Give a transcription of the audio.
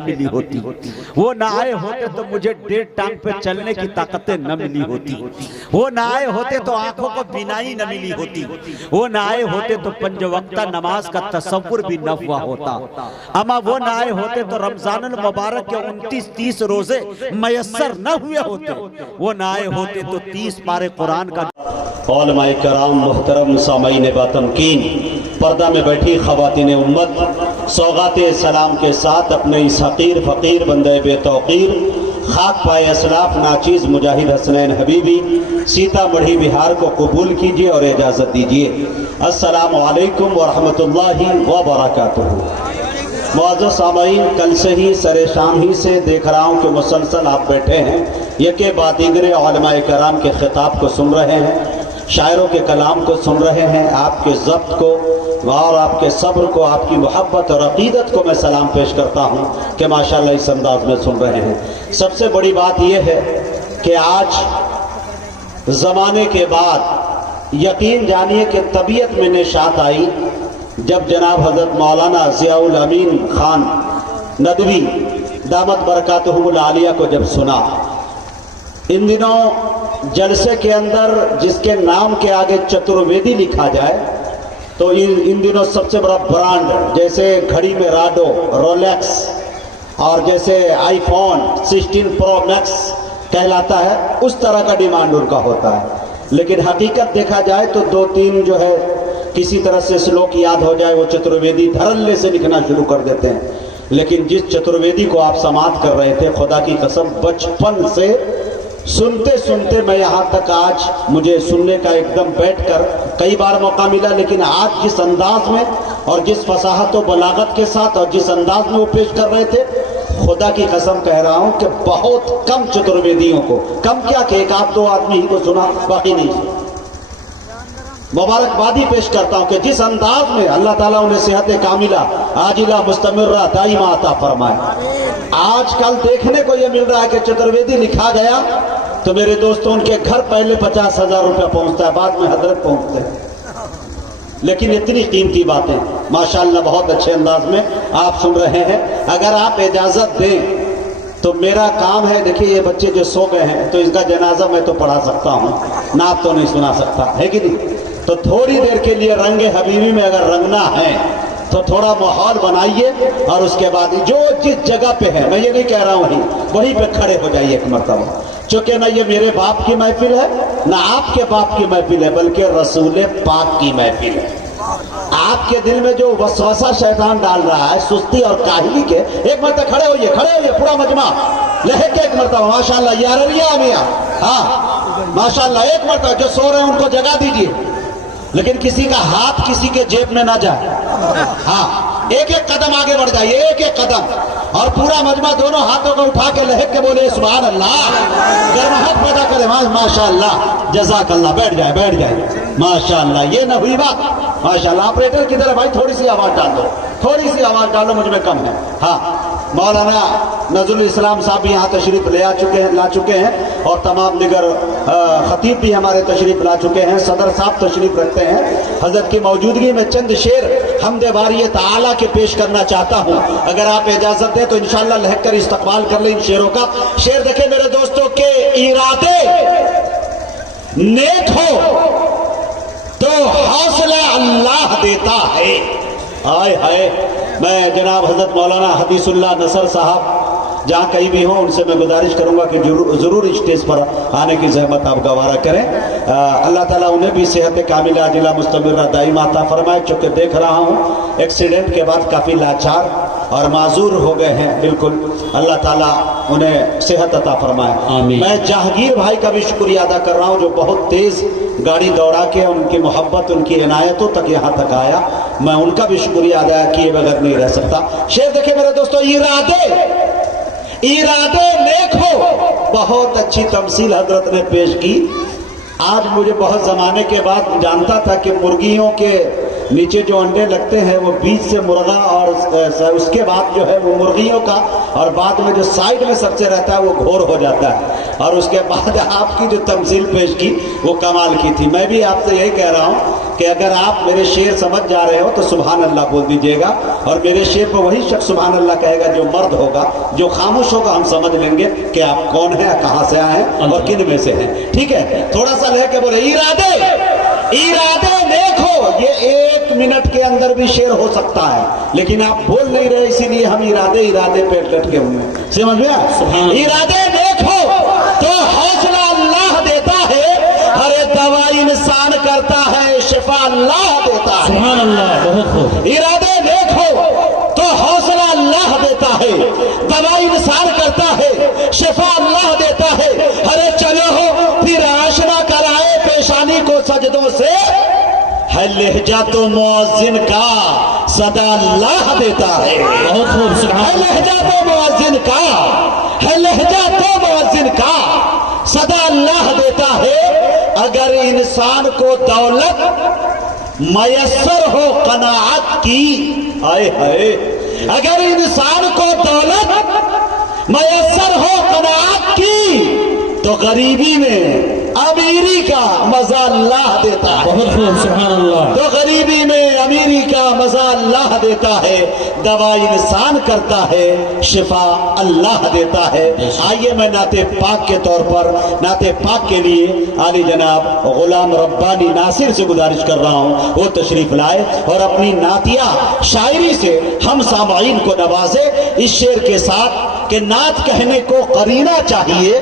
मिली होती, वो ना आए होते तो मुझे 1.5 टांग पे चलने की ताकतें न मिली होती, वो ना आए होते तो आंखों को बीनाई न मिली होती, वो ना आए होते तो पंजवक्ता नमाज का तसव्वुर भी न हुआ होता, अमा वो ना आए होते तो रमजानुल मुबारक के 29-30 रोजे मयस्सर न हुए होते, वो ना आए होते तो 30 पारे कुरान का। उलमाए कराम, मुहतरम सामईन बातमकीन, पर्दा में बैठी ख़वातीन उम्मत, सौगाते सलाम के साथ अपने इस हकीर फ़कीर बंदे बेतौकीर खाक पाए असलाफ नाचीज़ मुजाहिद हसनैन हबीबी सीतामढ़ी बिहार को कबूल कीजिए और इजाज़त दीजिए। अस्सलामु अलैकुम व रहमतुल्लाहि व बरकातुहू। मुअज़्ज़ज़ सामईन, कल से ही सरे शाम ही से देख रहा हूँ कि मुसलसल आप बैठे हैं, यके बाद दीगरे उलमाए कराम के खिताब को सुन रहे हैं, शायरों के कलाम को सुन रहे हैं, आपके ज़ब्त को और आपके सब्र को, आपकी मोहब्बत और अक़ीदत को मैं सलाम पेश करता हूँ कि माशाअल्लाह इस अंदाज में सुन रहे हैं। सबसे बड़ी बात यह है कि आज ज़माने के बाद यकीन जानिए कि तबीयत में निशात आई जब जनाब हज़रत मौलाना ज़ियाउल अमीन खान नदवी दामत बरकातुहुल आलिया को जब सुना। इन दिनों जलसे के अंदर जिसके नाम के आगे चतुर्वेदी लिखा जाए तो इन दिनों सबसे बड़ा ब्रांड, जैसे घड़ी में राडो, रोलेक्स और जैसे आईफोन 16 प्रो मैक्स कहलाता है, उस तरह का डिमांड उनका होता है। लेकिन हकीकत देखा जाए तो 2-3 जो है किसी तरह से श्लोक याद हो जाए वो चतुर्वेदी धड़ल्ले से लिखना शुरू कर देते हैं। लेकिन जिस चतुर्वेदी को आप समाप्त कर रहे थे, खुदा की कसम बचपन से सुनते सुनते मैं यहाँ तक आज मुझे सुनने का एकदम बैठकर कई बार मौका मिला, लेकिन आज जिस अंदाज में और जिस फसाहत और बलागत के साथ और जिस अंदाज में वो पेश कर रहे थे, खुदा की कसम कह रहा हूँ कि बहुत कम चतुर्वेदियों को, कम क्या कि 1-2 आदमी ही को सुना, बाकी नहीं सुना। मुबारकबादी पेश करता हूँ कि जिस अंदाज में अल्लाह ताला उन्हें सेहत कामिला आजिला मुस्तमिर्रा दाइमा अता फरमाए। आजकल देखने को यह मिल रहा है कि चतुर्वेदी लिखा गया तो मेरे दोस्तों उनके घर पहले 50,000 रुपया पहुंचता है, बाद में हजरत पहुंचते हैं। लेकिन इतनी कीमती बातें माशाअल्लाह बहुत अच्छे अंदाज में आप सुन रहे हैं। अगर आप इजाजत दें तो मेरा काम है, देखिए ये बच्चे जो सो गए हैं तो इसका जनाजा मैं तो पढ़ा सकता हूँ, नात तो नहीं सुना सकता है कि नहीं। तो थोड़ी देर के लिए रंगे हबीबी में अगर रंगना है तो थोड़ा माहौल बनाइए और उसके बाद जो जिस जगह पे है, मैं ये नहीं कह रहा हूँ वहीं पे खड़े हो जाइए एक मरतबा, चूंकि ना ये मेरे बाप की महफिल है ना आपके बाप की महफिल है, बल्कि रसूल पाक की महफिल है। आपके दिल में जो वसवसा शैतान डाल रहा है सुस्ती और काहिली के, एक मरतबा खड़े होइए पूरा मजमा लहके एक मरतबा माशाअल्लाह यारिया मियां, हाँ माशाअल्लाह एक मरतबा जो सो रहे हैं उनको जगा दीजिए, लेकिन किसी का हाथ किसी के जेब में ना जाए। हाँ, एक कदम आगे बढ़ जाइए, एक कदम, और पूरा मजमा दोनों हाथों को उठा के लहक के बोले सुभान अल्लाह, गर्माहट पैदा करे माशाअल्लाह, जज़ाकल्लाह। बैठ जाए माशाअल्लाह। ये न हुई बात माशाअल्लाह। ऑपरेटर किधर है भाई, थोड़ी सी आवाज डाल दो, थोड़ी सी आवाज डालो, मुझ में कम है। हाँ, मौलाना नज़रुल इस्लाम साहब भी यहाँ तशरीफ ला चुके हैं और तमाम दिगर खतीब भी हमारे तशरीफ ला चुके हैं, सदर साहब तशरीफ रखते हैं। हजरत की मौजूदगी में चंद शेर हमदे बारियत आला के पेश करना चाहता हूँ, अगर आप इजाजत दें तो इंशाअल्लाह लहक कर इस्तकबाल कर लें इन शेरों का। शेर देखें मेरे दोस्तों के इरादे नेक हो तो हौसला अल्लाह देता है। आए हाय, मैं जनाब हजरत मौलाना हदीसुल्लाह नसर साहब जहाँ कहीं भी हों उनसे मैं गुजारिश करूँगा कि ज़रूर स्टेज पर आने की जहमत आप गवारा करें। अल्लाह ताला उन्हें भी सेहत कामिला आजिला मुस्तमिर्रा दाइमा अता फरमाए। चूँकि देख रहा हूँ एक्सीडेंट के बाद काफ़ी लाचार और माजूर हो गए हैं, बिल्कुल अल्लाह ताला उन्हें सेहत अता फरमाए। मैं जहांगीर भाई का भी शुक्रिया अदा कर रहा हूँ जो बहुत तेज़ गाड़ी दौड़ा के उनकी मोहब्बत उनकी इनायतों तक यहाँ तक आया, मैं उनका भी शुक्रिया अदा किए बगैर नहीं रह सकता। शेर देखे मेरे दोस्तों, इरादे नेक हो। बहुत अच्छी तमसील हजरत ने पेश की। आज मुझे बहुत ज़माने के बाद जानता था कि मुर्गियों के नीचे जो अंडे लगते हैं वो बीच से मुर्गा और उसके बाद जो है वो मुर्गियों का, और बाद में जो साइड में सबसे रहता है वो घोर हो जाता है। और उसके बाद आपकी जो तमसील पेश की वो कमाल की थी। मैं भी आपसे यही कह रहा हूँ کہ اگر آپ میرے شعر سمجھ جا رہے ہو تو سبحان اللہ بول دیجئے گا، اور میرے شعر پہ وہی شخص سبحان اللہ کہے گا جو مرد ہوگا، جو خاموش ہوگا ہم سمجھ لیں گے کہ آپ کون ہیں، کہاں سے آئے ہیں اور کن میں سے ہیں۔ ٹھیک ہے، تھوڑا سا لے کے بولے ارادے نیک ہو، یہ 1 منٹ کے اندر بھی شعر ہو سکتا ہے، لیکن آپ بول نہیں رہے، اسی لیے ہم ارادے پہ لٹکے ہوئے ہیں۔ سمجھ میں ارادے نیک ہو تو حوصلہ اللہ دیتا ہے، ارے دوا انسان کرتا ہے، شفا اللہ دیتا ہے۔ سبحان اللہ، بہت خوب۔ ارادے نیک ہو تو حوصلہ اللہ دیتا ہے، دوا انسان کرتا ہے، شفا اللہ دیتا ہے۔ ارے چلو ہو پھر آشنا کرائے پیشانی کو سجدوں سے، ہے لہجہ تو مؤذن کا صدا اللہ دیتا ہے۔ بہت خوب، سبحان ہے لہجہ تو مؤذن کا، ہے لہجہ تو مؤذن کا صدا اللہ دیتا ہے۔ اگر انسان کو دولت میسر ہو قناعت کی، آئے ہائے، اگر انسان کو دولت میسر ہو قناعت کی تو غریبی میں امیری کا مزہ اللہ دیتا ہے۔ بہت خوب، سبحان اللہ۔ تو غریبی میں امیری کا مزہ اللہ دیتا ہے، دوا انسان کرتا ہے، شفا اللہ دیتا ہے۔ آئیے میں نعت پاک کے طور پر، نعت پاک کے لیے عالی جناب غلام ربانی ناصر سے گزارش کر رہا ہوں وہ تشریف لائے اور اپنی نعتیہ شاعری سے ہم سامعین کو نوازے اس شعر کے ساتھ کہ نعت کہنے کو قرینہ چاہیے۔